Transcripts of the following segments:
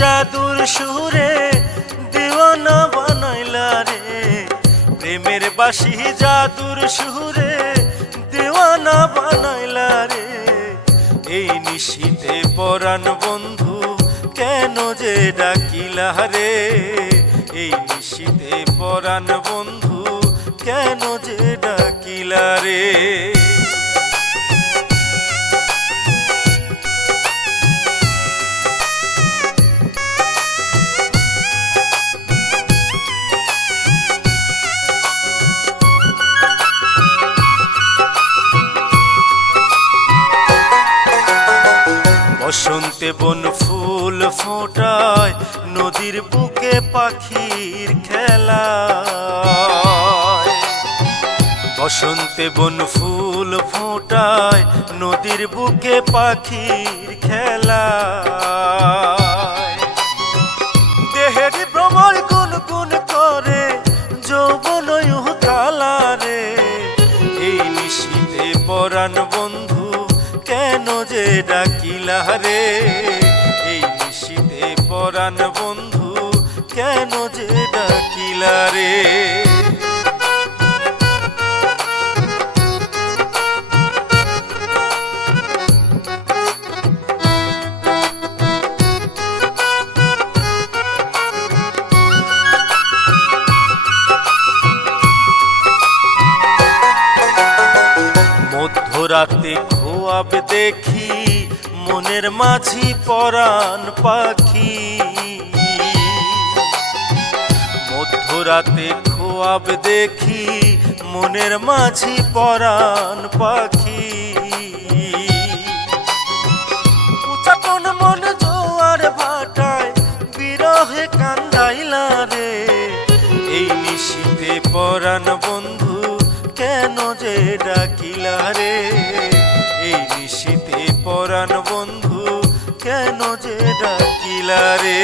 জাদুর সুরে দিওয়ানা বানাইলা রে। প্রেমের বাসি জাদুর সুরে দিওয়ানা বানাইলা রে। এই নিশীতে পরাণ বন্ধু কেন যে ডাকিলা রে? এই নিশীতে পরাণ বন্ধু কেন যে ডাকিলা বসন্তে বন ফুল ফোটায়, নদীর বুকে পাখির খেলা বসন্তে বন ফুল ফোটায়, নদীর বুকে পাখির খেলা দেহের ভ্রমর গুন গুন করে, যৌবন কালা রে। এই নিশীতে পরাণ যে ডাকিলা রে এই নিশীতে পরাণ বন্ধু কেন যে ডাকিলা রে? মধ্যরাতে খোয়াব দেখি, মনের মাঝি পরাণ পাখি। মধ্যরাতে খোয়াব দেখি, মনের মাঝি পরাণ পাখি। উচাপন মন জোয়ার ভাটায়, বিরহে কান্দাইলা রে। এই নিশীতে পরাণ বন্ধু কেন যে ডাকিলা রে? এই নিশীতে পরাণ বন্ধু কেন যে ডাকিলা রে?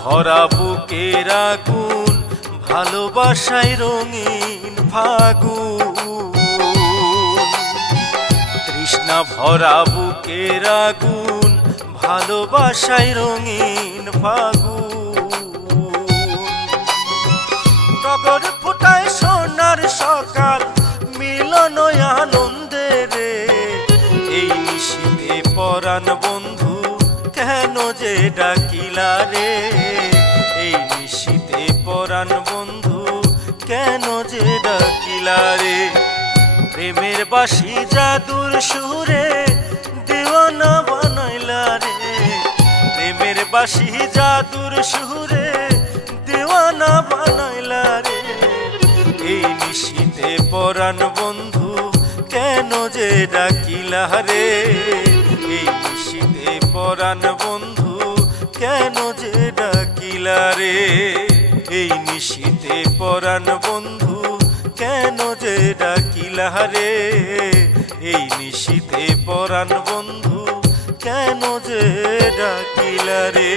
ভরা বুকের আগুন ভালোবাসায় রঙিন ফাগু তৃষ্ণা ভরা বুকের আগুন, ভালোবাসায় রঙিন ফাগু টগর ফুটায় সোনার সকাল, মিলন আনন্দে রে। এই নিশীতে পরাণ বন্ধু, কেন যে ডাকিলা রে? রে প্রেমের বাসি জাদুর সুরে দেওয়ানা বানাইলা রে। প্রেমের বাসি জাদুর সুরে দেওয়ানা বানাইলা রে। এই নিশীতে পরাণ বন্ধু কেন যে ডাকিলা রে? এই নিশীতে পরাণ বন্ধু কেন যে ডাকিলা রে? এই নিশীতে পরাণ বন্ধু কেন যে ডাকিলা রে এই নিশীতে পরাণ বন্ধু কেন যে ডাকিলা রে